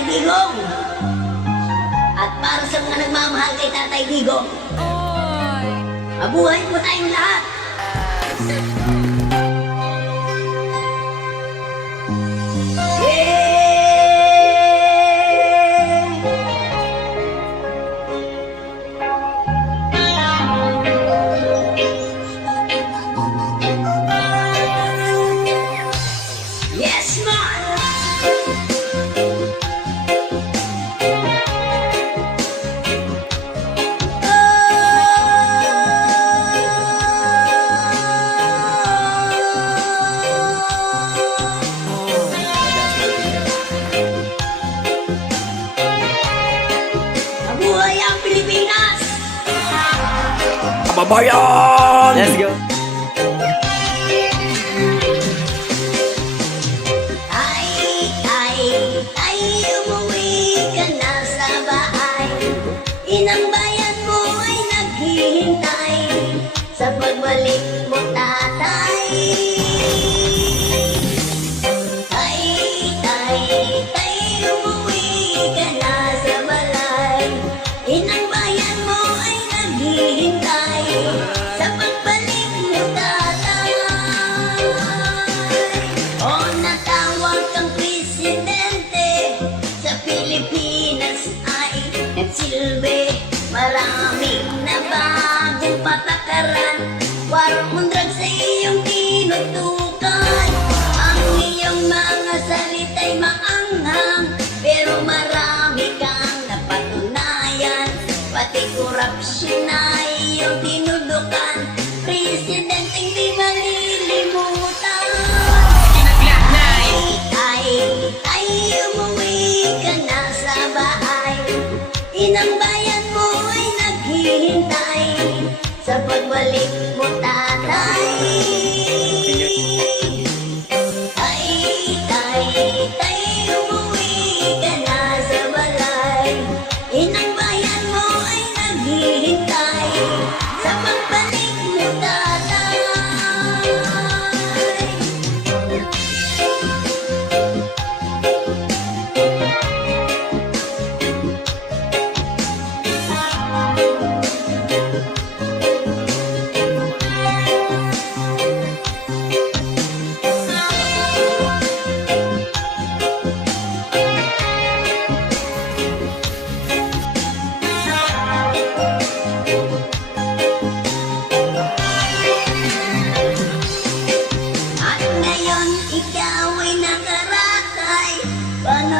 Tatay Digong. At para sa mga nagmamahal kay Tatay Digong, mabuhay po tayong lahat. Kababayan! Let's go. Ay, ay, ay, umuwi ka na sa bahay Inang nagsilbi Maraming nabagong patakaran. War on drugs sa iyong tinutukan. Ang iyong mga salita'y maanghang Pero marami kang napatunayan. Pati korupsyon na bayan mo ay naghihintay Sa pagbalik mo tatay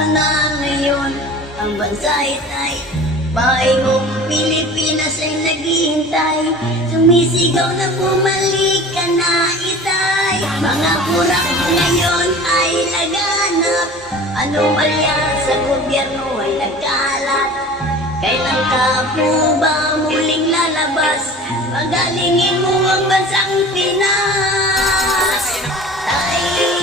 na ngayon ang bansa'y tay Bahay mong Pilipinas ay naghihintay. Sumisigaw na bumalik ka na itay. Mga kurang ngayon ay laganap. Anomalya sa gobyerno ay nagkalat Kailan ka po ba muling lalabas? Pagalingin mo ang bansang Pinas. Tay,